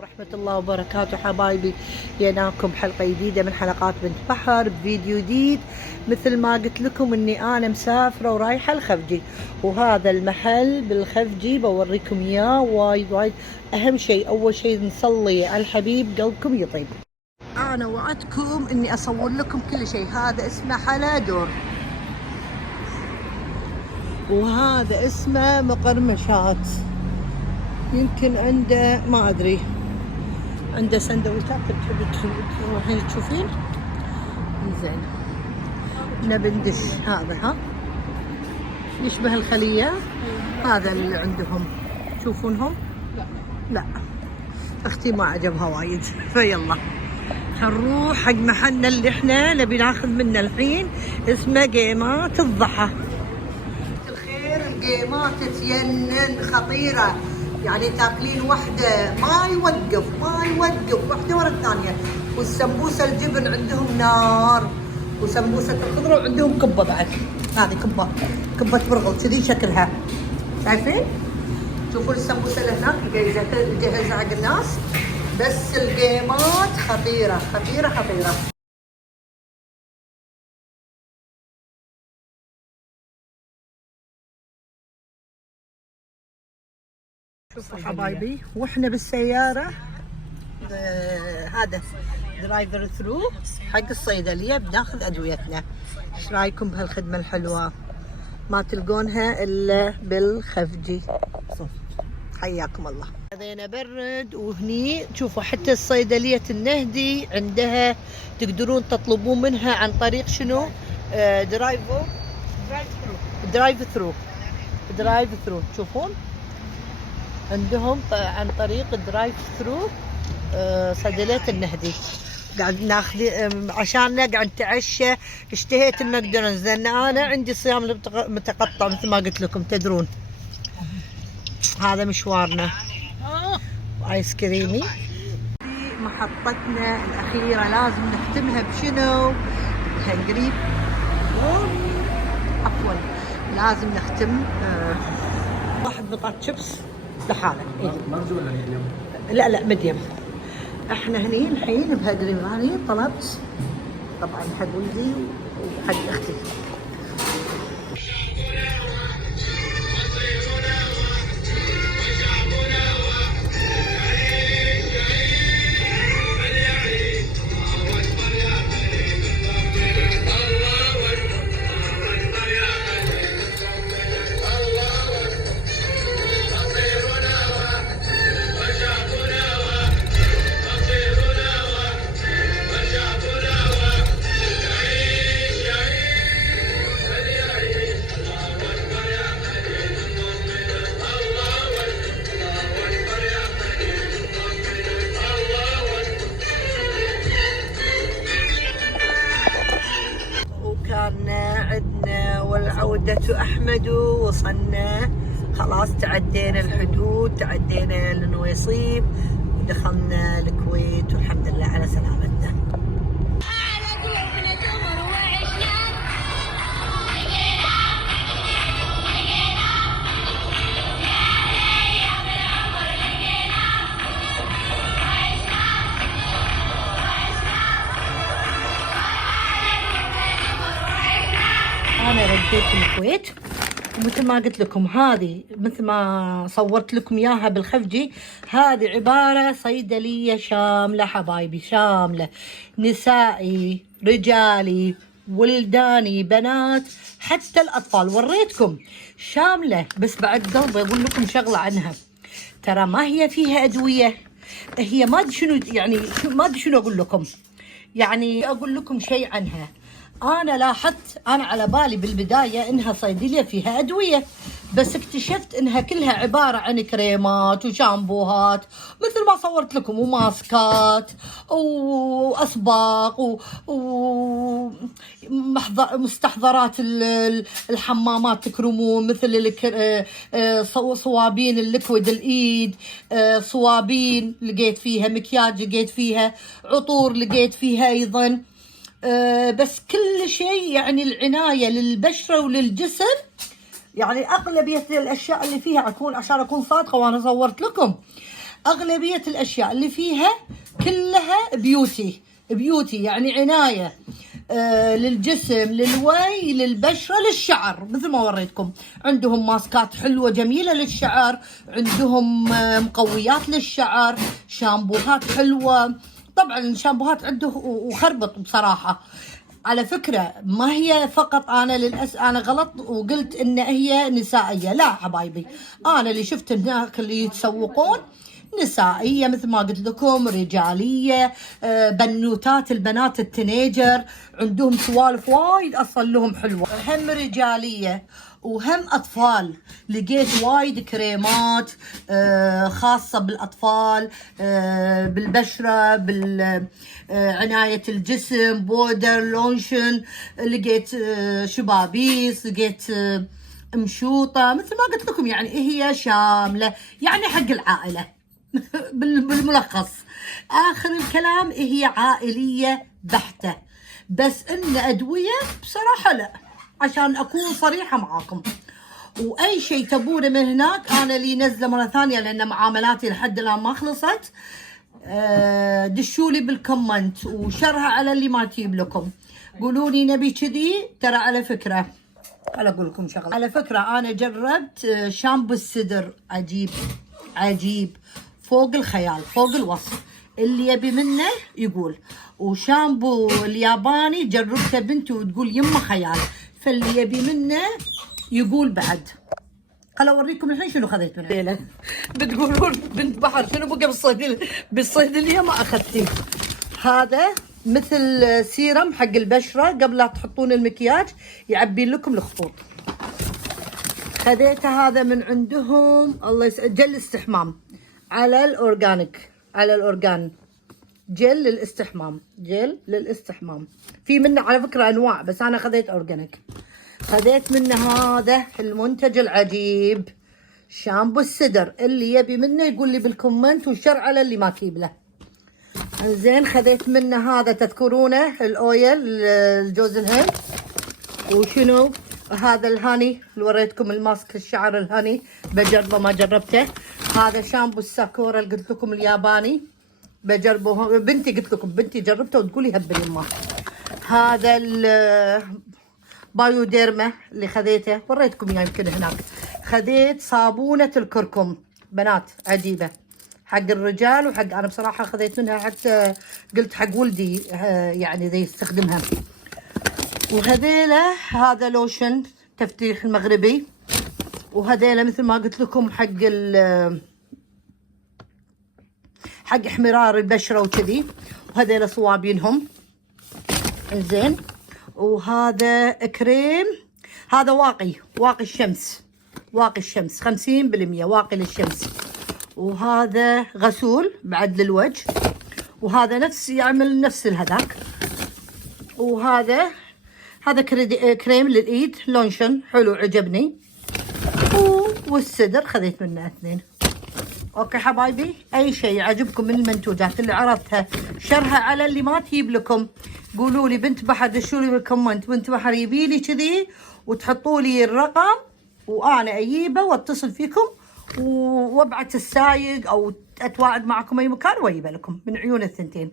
ورحمة الله وبركاته حبايبي، جيناكم بحلقة جديدة من حلقات بنت بحر بفيديو جديد. مثل ما قلت لكم اني انا مسافرة ورايحة الخفجي، وهذا المحل بالخفجي بوريكم اياه وايد وايد. اهم شيء اول شيء نصلي على الحبيب قلبكم يطيب. انا وعدتكم اني اصور لكم كل شيء. هذا اسمه حلادور، وهذا اسمه مقرمشات. يمكن عنده ما ادري، عنده سندويشات تروحين تشوفين. زين نبي ندش. هذا ها يشبه الخلية، هذا اللي عندهم تشوفونهم. لا اختي ما عجبها وايد فيلا حنروح حق محلنا اللي احنا نبي ناخذ منه الحين. اسمه جيمات الضحى. الخير الجيمات تينن خطيرة، يعني تاكلين واحدة ما يوقف واحدة ورا الثانية. والسمبوسة الجبن عندهم نار، وسمبوسة الخضرة وعندهم كبة بعد. هذه كبة برغل كذي شكلها، شايفين؟ شوفوا السمبوسة اللي هناك جاهزة حق الناس. بس الجيمات خطيرة خطيرة خطيرة. شوفوا حبايبي واحنا بالسيارة، هذا درايفر ثرو حق الصيدلية بناخذ ادويتنا. ايش رايكم بهالخدمة الحلوة؟ ما تلقونها الا بالخفجي. حياكم الله. هذينا برد، وهني تشوفوا حتى الصيدلية النهدي عندها تقدرون تطلبون منها عن طريق شنو؟ درايف ثرو تشوفون عندهم عن طريق الدرايف ثرو. صيدلية النهدي قاعد ناخذ عشان قاعد نتعشى. اشتهيت الماكدونالدز لان انا عندي صيام متقطع مثل ما قلت لكم تدرون. هذا مشوارنا. ايس كريمي. محطتنا الاخيرة لازم نختمها بشنو؟ قريب عفوا لازم نختم واحد بطاطا شيبس لحاله. لارج ولا ميديم؟ لا ميديم. احنا هني الحين بهالريفاني طلبت طبعا حق ولدي وحق اختي. عدنا والعودة أحمد. وصلنا خلاص، تعدينا الحدود، تعدينا النويصيب ودخلنا الكويت، والحمد لله على سلامتنا. أنا رديت الكويت، ومثل ما قلت لكم هذه مثل ما صورت لكم إياها بالخفجي، هذه عبارة صيدلية شاملة حبايبي، شاملة نسائي رجالي ولداني بنات حتى الأطفال. وريتكم شاملة. بس بعد قلبي أقول لكم شغلة عنها، ترى ما هي فيها أدوية، هي ما أدري شنو، يعني ما أدري شنو أقول لكم، يعني أقول لكم شيء عنها. أنا لاحظت، أنا على بالي بالبداية إنها صيدلية فيها أدوية، بس اكتشفت إنها كلها عبارة عن كريمات وشامبوهات مثل ما صورت لكم، وماسكات وأسباق ومستحضرات الحمامات تكرمون، مثل صوابين الليكويد الإيد، صوابين لقيت فيها، مكياج لقيت فيها، عطور لقيت فيها أيضا. بس كل شيء يعني العناية للبشرة وللجسم، يعني أغلبية الأشياء اللي فيها عشان أكون صادقة وأنا صورت لكم اغلبيه الاشياء اللي فيها كلها بيوتي يعني عنايه للجسم، للوجه، للبشره، للشعر. مثل ما وريتكم عندهم ماسكات حلوه جميله للشعر، عندهم مقويات للشعر، شامبوهات حلوه. طبعا الشامبوهات عنده وخربط بصراحه. على فكرة ما هي فقط أنا غلط وقلت إن هي نسائية، لا حبايبي، أنا اللي شفت هناك اللي يتسوقون نسائية مثل ما قلت لكم، رجالية، بنوتات البنات التينيجر عندهم سوالف وايد أصلا لهم حلوة، هم رجالية وهم أطفال. لقيت وايد كريمات خاصة بالأطفال، بالبشرة، بالعناية الجسم، بودر، لونشن. لقيت شبابيس، لقيت مشوطة. مثل ما قلت لكم يعني هي شاملة، يعني حق العائلة. بالملخص آخر الكلام هي عائلية بحتة، بس إن أدوية بصراحة لا، عشان أكون صريحة معاكم. وأي شيء تبونه من هناك أنا لي نزله مرة ثانية، لأن معاملاتي لحد الآن ما خلصت. دشولي بالكومنت وشرها على اللي ما تجيب لكم، قولوني نبي كذي. ترى على فكرة أقول لكم شغلة، على فكرة أنا جربت شامبو السدر، عجيب فوق الخيال، فوق الوصف. اللي يبي منه يقول. وشامبو الياباني جربته بنتي وتقول يمه خيال، فاللي يبي منه يقول بعد. خلوا اوريكم الحين شنو خذيت منه. بتقولون بنت بحر شنو بقى بالصيدليه ما اخذتيه. هذا مثل سيرم حق البشره قبل لا تحطون المكياج، يعبي لكم الخطوط. خذيته هذا من عندهم الله جل استحمام على الاورجانيك، على الاورجان، جل للاستحمام. في منه على فكره انواع، بس انا خذيت اورجانيك. خذيت منه هذا المنتج العجيب شامبو السدر، اللي يبي منه يقول لي بالكومنت وشر على اللي ما تجيب له. زين خذيت منه هذا تذكرونه الاويل جوز الهند. وشنو هذا الهاني اللي وريتكم الماسك الشعر الهاني، بجربه ما جربته. هذا شامبو الساكورا اللي قلت لكم الياباني، بجربه. بنتي قلت لكم بنتي جربته وتقولي هبل يمه. هذا بايوديرما اللي خذيته وريتكم اياه يمكن هناك. خذيت صابونه الكركم بنات عجيبه حق الرجال وحق انا بصراحه خذيت منها، حتى قلت حق ولدي يعني ذي يستخدمها. وهذيله هذا لوشن تفتيح المغربي، وهذيله مثل ما قلت لكم حق احمرار البشره وكذي. وهذيله صوابينهم. زين وهذا كريم، هذا واقي الشمس، 50% واقي للشمس. وهذا غسول بعد للوجه، وهذا يعمل نفس هذاك. وهذا كريم للايد لونشن حلو عجبني. والسدر خذيت منه 2. اوكي حبايبي، اي شيء يعجبكم من المنتوجات اللي عرضتها شرها على اللي ما تجيب لكم. قولوا لي بنت بحر، دشوا لي بالكومنت بنت بحر يبي لي كذي، وتحطوا لي الرقم وانا اجيبه واتصل فيكم وابعت السايق او اتواعد معكم اي مكان واجيبه لكم من عيون الثنتين.